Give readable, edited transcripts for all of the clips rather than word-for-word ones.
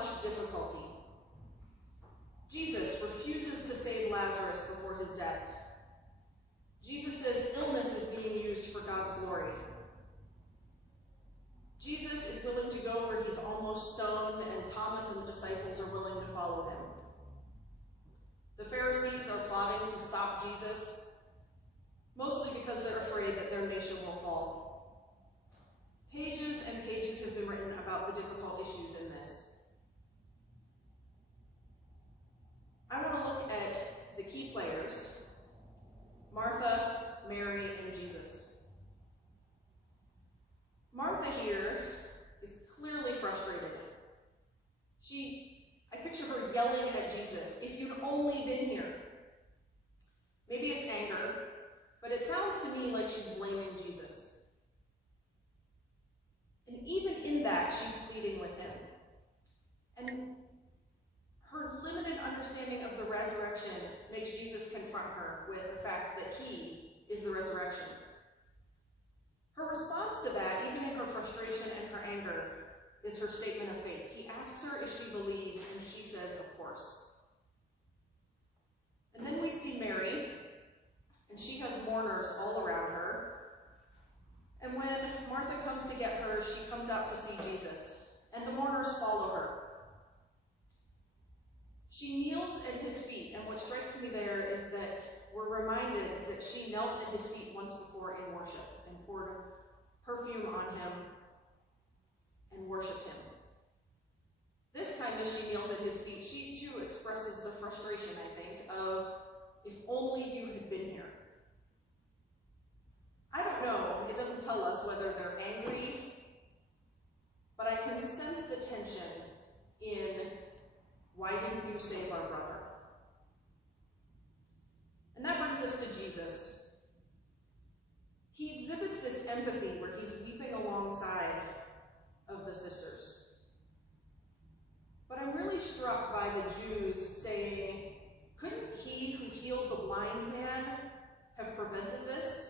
much difficulty. Jesus refuses to save Lazarus before his death. Jesus says illness is being used for God's glory. Jesus is willing to go where he's almost stoned, and Thomas and the disciples are willing to follow him. The Pharisees are plotting to stop Jesus, mostly because they're afraid that their nation will fall. Pages and pages have been written about the difficult issues in this. I want to look at the key players: Martha, Mary, and Jesus. Martha here is clearly frustrated. I picture her yelling at Jesus, "If you'd only been here." Maybe it's anger, but it sounds to me like she's blaming Jesus. And even in that, she's pleading with him. And her limited understanding of the resurrection makes Jesus confront her with the fact that he is the resurrection. Her response to that, even in her frustration and her anger, is her statement of faith. He asks her if she believes, and she says, of course. And then we see Mary, and she has mourners all around her. And when Martha comes to get her, she comes out to see Jesus, and the mourners follow her. She kneels at his feet, and what strikes me there is that we're reminded that she knelt at his feet once before in worship and poured perfume on him and worshipped him. This time as she kneels at his feet, she too expresses the frustration, I think, of, if only you had been here. I don't know, it doesn't tell us whether they're angry, but I can sense the tension in, why didn't you save our brother? And that brings us to Jesus. He exhibits this empathy where he's weeping alongside of the sisters. But I'm really struck by the Jews saying, couldn't he who healed the blind man have prevented this?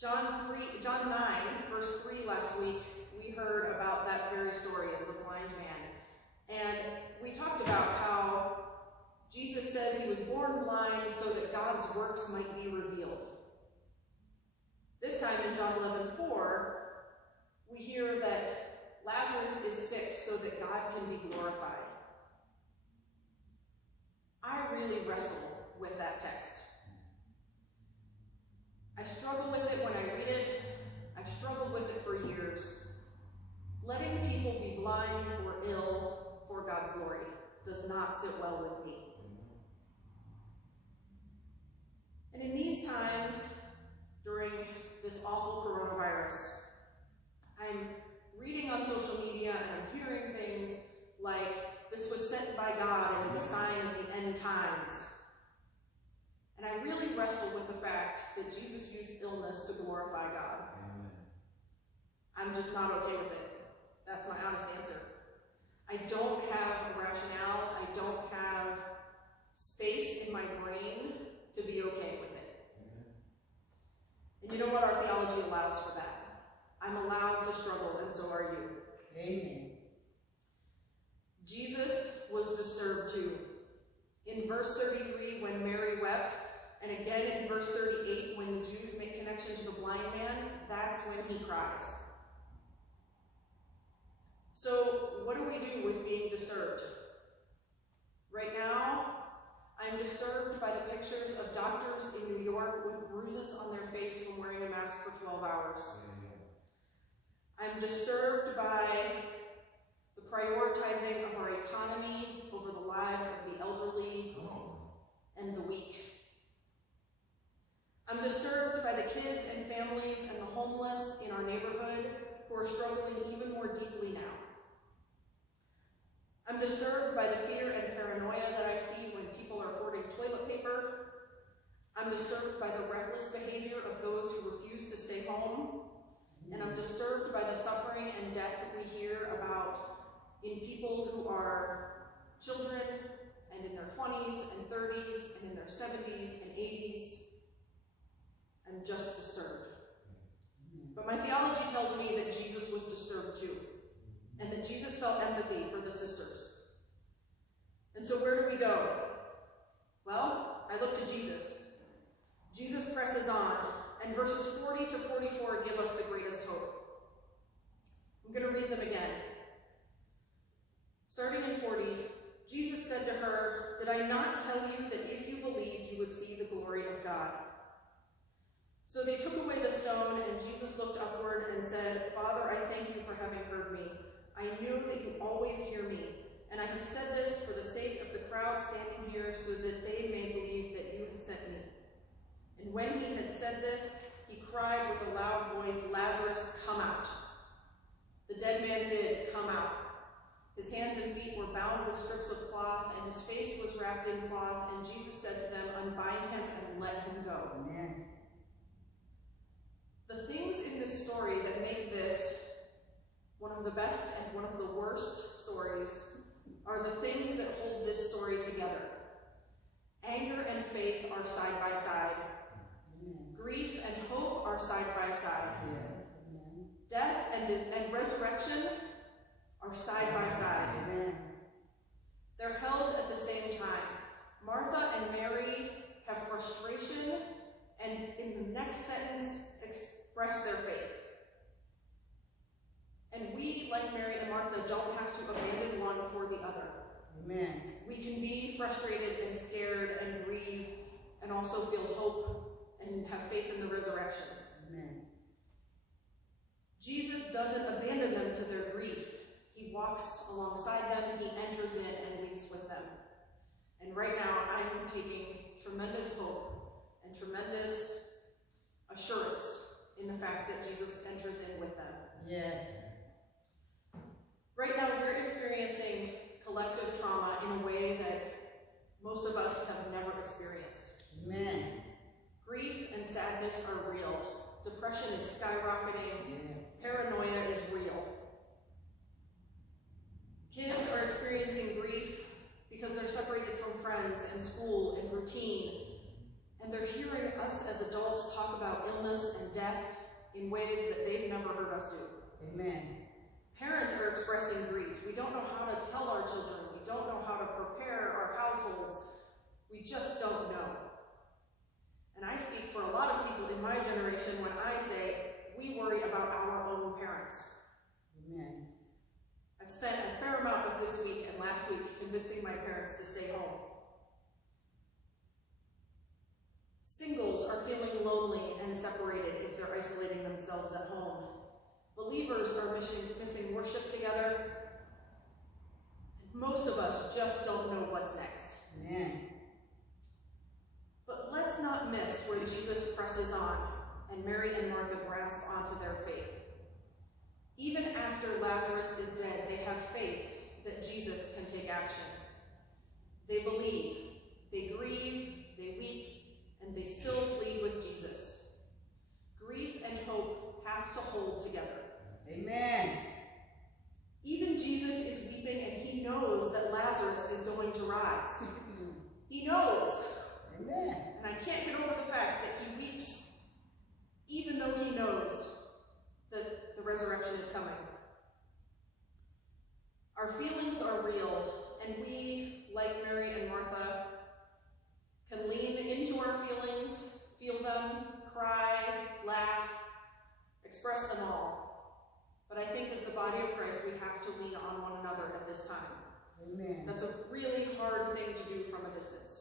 John 9, verse 3 last week, we heard about that very story of the blind man. And we talked about how Jesus says he was born blind so that God's works might be revealed. This time in John 11:4, we hear that Lazarus is sick so that God can be glorified. I really wrestle with that text. I struggle with it when I read it. I've struggled with it for years. Letting people be blind or ill for God's glory does not sit well with me. And in these times, during this awful coronavirus, I'm reading on social media and I'm hearing things like, this was sent by God and is a sign of the end times. And I really wrestle with the fact that Jesus used illness to glorify God. Amen. I'm just not okay with it. That's my honest answer. I don't have a rationale. I don't have space in my brain to be okay with it. Amen. And you know what? Our theology allows for that. I'm allowed to struggle, and so are you. Amen. Jesus was disturbed too. In verse 33, when Mary wept, and again in verse 38, when the Jews make connection to the blind man, that's when he cries. So what do we do with being disturbed? Right now, I'm disturbed by the pictures of doctors in New York with bruises on their face from wearing a mask for 12 hours. I'm disturbed by the prioritizing of our economy over the lives of the elderly and the weak. I'm disturbed by the kids and families and the homeless in our neighborhood who are struggling even more deeply now. I'm disturbed by the fear and paranoia that I see when people are hoarding toilet paper. I'm disturbed by the reckless behavior of those who refuse to stay home. And I'm disturbed by the suffering and death that we hear about in people who are children and in their 20s and 30s and in their 70s and 80s. I'm just disturbed. But my theology tells me that Jesus was disturbed too, and that Jesus felt empathy for the sisters. And so where do we go? Well, I look to Jesus. Jesus presses on, and verses 40 to 44 give us the greatest hope. I'm going to read them again. Starting in 40, Jesus said to her, "Did I not tell you that if you believed, you would see the glory of God?" So they took away the stone, and Jesus looked upward and said, "Father, I thank you for having heard me. I knew that you always hear me, and I have said this for the sake of the crowd standing here, so that they may believe that you have sent me." And when he had said this, he cried with a loud voice, "Lazarus, come out." The dead man did come out. His hands and feet were bound with strips of cloth, and his face was wrapped in cloth, and Jesus said to them, "Unbind him and let him go." Amen. The things in this story that make this one of the best and one of the worst stories are the things that hold this story together. Anger and faith are side by side. Amen. Grief and hope are side by side. Yes. Amen. Death and resurrection are side by side. Amen. They're held at the same time. Martha and Mary have frustration, and in the next sentence express their faith. And we, like Mary and Martha, don't have to abandon one for the other. Amen. We can be frustrated and scared and grieve and also feel hope and have faith in the resurrection. Amen. Jesus doesn't abandon them to their grief. He walks alongside them, he enters in and weeps with them. And right now I'm taking tremendous hope and tremendous assurance in the fact that Jesus enters in with them. Yes. Right now we're experiencing collective trauma in a way that most of us have never experienced. Amen. Grief and sadness are real. Depression is skyrocketing. Yes. Paranoia is real. Kids are experiencing grief because they're separated from friends and school and routine, and they're hearing us as adults talk about illness and death in ways that they've never heard us do. Amen. Parents are expressing grief. We don't know how to tell our children. We don't know how to prepare our households. We just don't know. And I speak for a lot of people in my generation when I say we worry about our own parents. Amen. I've spent a fair amount of this week and last week convincing my parents to stay home. Singles are feeling lonely and separated if they're isolating themselves at home. Believers are missing worship together. And most of us just don't know what's next. Amen. But let's not miss where Jesus presses on and Mary and Martha grasp onto their faith. Even after Lazarus is dead, they have faith that Jesus can take action. They believe, they grieve, they weep, and they still plead with Jesus. Grief and hope have to hold together. Amen. Even Jesus is weeping, and he knows that Lazarus is going to rise. He knows. Amen. And I can't get over the fact that he weeps even though he knows that the resurrection is coming. Our feelings are real, and we, like Mary and Martha, can lean into our feelings, feel them, cry, laugh, express them all. But I think as the body of Christ, we have to lean on one another at this time. Amen. That's a really hard thing to do from a distance.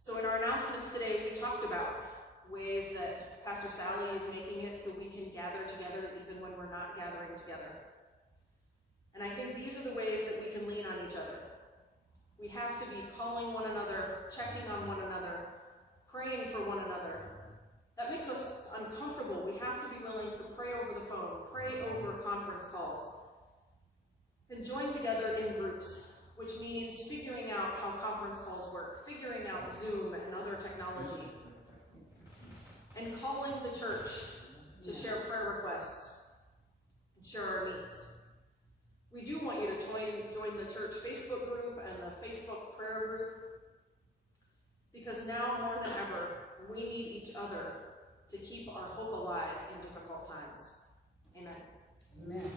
So in our announcements today, we talked about ways that Pastor Sally is making it so we can gather together even when we're not gathering together. And I think these are the ways that we can lean on each other. We have to be calling one another, checking on one another, praying for one another. That makes us uncomfortable. We have to be willing to pray over the phone, pray over conference calls, and join together in groups, which means figuring out how conference calls work, figuring out Zoom and other technology, and calling the church to share prayer requests and share our needs. We do want you to join the church Facebook group and the Facebook prayer group, because now more than ever, we need each other to keep our hope alive in difficult times. Amen. Amen.